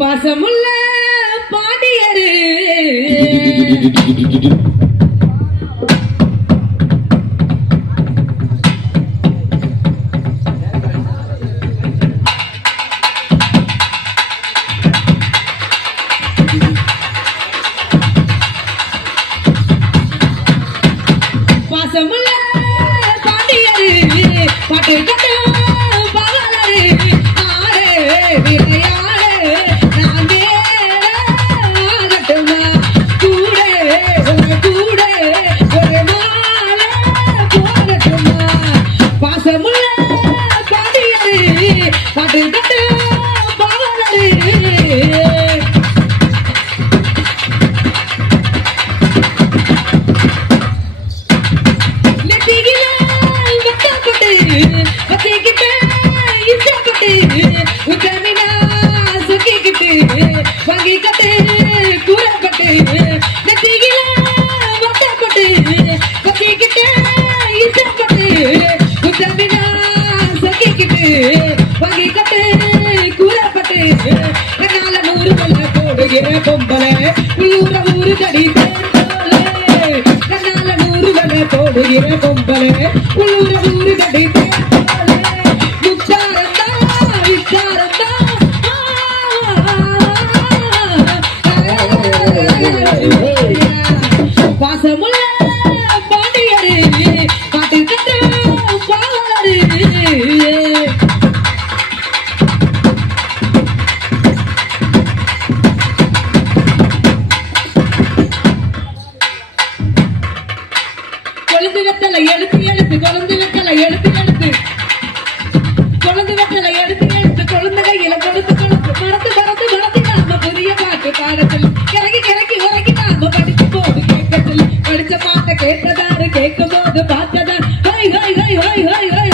பாசமுள்ள பாண்டியரு பாசமுள்ள பாண்டியரு பாட்டு கட்ட பாவலரு ஆரே விளையாடு நானே ஆகட்டுமா கூட கூட ஒரு மாலை போகட்டுமா பாசமுள்ள பாண்டியரு பாட்டு கட்ட பாவலரு வாங்கி கட்டு கூறப்பட்டு நெத்தியில வட்டப்பட்டு பத்திக்கிட்டு இசப்பட்டு உத்தமினா சொக்கிக்கிட்டு வாங்கி கட்டு கூறப்பட்டு கண்ணால 100 மல்ல போடுகிற பொம்பளை உள்ளூர ஊரு கடி தேர்ந்தோலே கண்ணால 100 மல்ல போடுகிற பொம்பளை உள்ளூர ஊரு கடி தேர்ந்தோலே முச்சாரந்தா விச்சாரந்தா பாசமுள்ள பாண்டியரு பாட்டு கட்ட பாவலரு கொழுந்து வெத்தலை எழுத்து எழுத்து கொழுந்து வெத்தலை எழுத்து எழுத்து கொழுந்து வெத்தலை எழுத்து எழுத்து கொழுந்து கையில கொழுத்து கொழுத்து மறந்து மறந்து மறந்து நாம புதிய பாட்டு பாடத்தில் கிறங்கி கிறங்கி உறங்கி நாம படிச்சு போது கேட்கத்தில் படிச்ச பாட்டை கேட்டதாரு கேட்கும் போது பார்த்ததார் ஹை ஹை ஹை ஹை ஹை ஹை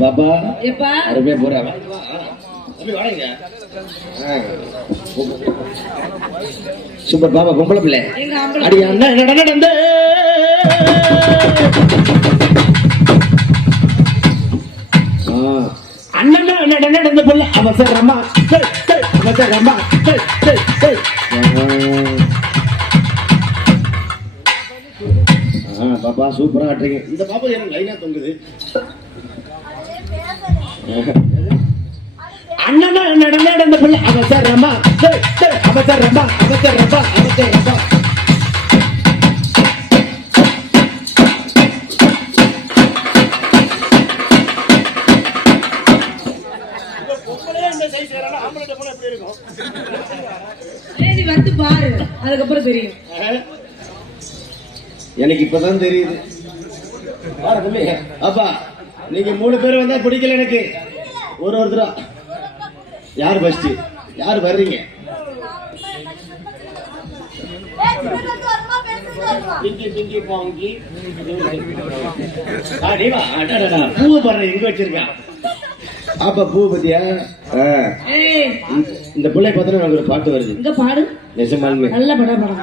பாபா எப்பா அருமையா போறாங்க சூப்பர் பாபா பொம்பளை பிள்ளை அடி அண்ணன் நடந்து அண்ணன் நடந்து பிள்ளை அவசரமா அவசரமா பாபா சூப்பரா ஆட்டுறீங்க. இந்த பாப்பா எனக்கு லைனா தொங்குது. அண்ணனா நடந்த பிள்ளை அவசரமா அவசரமா அவசரமா அவசரமா வந்து பாரு அதுக்கப்புறம் தெரியும். எனக்கு இப்பதான் தெரியுது. அப்பா நீங்க 3 பேர் வந்தா பிடிக்கல எனக்கு. ஒருத்தரா யார் ஃபர்ஸ்ட் யார் வர்றீங்க? பூ பாரு எங்க வச்சிருக்கா? அப்ப பூ பத்தியா? இந்த பிள்ளை பார்த்தா எனக்கு ஒரு பாட்டு வருது. இங்க பாடு. நிஜமாலுமே நல்ல படம்.